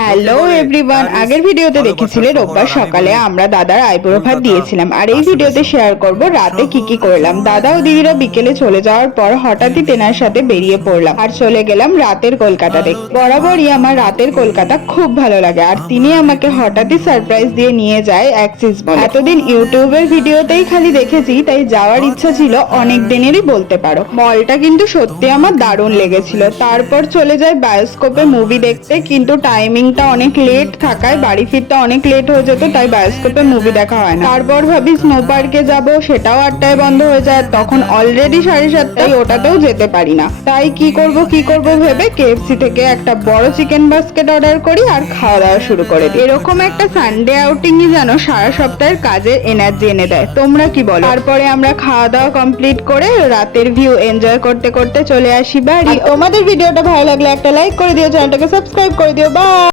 Hello everyone, আগের ভিডিওতে দেখেছিলে রোববার সকালে আমরা দাদার আইবুড়ো ভাত দিয়েছিলাম, আর এই ভিডিওতে শেয়ার করব রাতে কি কি করলাম। দাদা ও দিদিরা বিকেলে চলে যাওয়ার পর হঠাৎই তেনার সাথে বেরিয়ে পড়লাম আর চলে গেলাম রাতের কলকাতা দেখতে। বরাবরই আমার রাতের কলকাতা খুব ভালো লাগে, আর তিনি আমাকে হঠাৎই সারপ্রাইজ দিয়ে নিয়ে যায় অ্যাক্সিস মলে। এতদিন ইউটিউবের ভিডিওতেই খালি দেখেছি, তাই যাওয়ার ইচ্ছা ছিল অনেক দিনেরই বলতে পারো। মলটা কিন্তু সত্যি আমার দারুণ লেগেছিল। তারপর চলে যায় বায়োস্কোপে মুভি দেখতে, কিন্তু টাইমিংটা অনেক লেট থাকায় বাড়ি ফিরতে অনেক লেট হয়ে যেত, তাই বায়োস্কোপে মুভি দেখা হয় না। তারপর ভাবি স্নো পার্কে যাবো, সেটাও 8টায় বন্ধ হয়ে যায়, তখন অলরেডি 7:30, ওটাতেও যেতে পারি না। তাই কি করব ভেবে কেএফসি থেকে একটা বড় চিকেন বাস্কেট অর্ডার করি আর খাওয়া দাওয়া শুরু করে দিই। এরকম একটা সানডে আউটিংই যেন সারা সপ্তাহের কাজের এনার্জি এনে দেয়। তোমরা কি বলো? তারপরে আমরা খাওয়া দাওয়া কমপ্লিট করে রাতের ভিউ এনজয় করতে করতে চলে আসি বাড়ি। তোমাদের ভিডিওটা ভালো লাগলে একটা লাইক করে দিও, চ্যানেলটাকে সাবস্ক্রাইব করে দিও। বাই।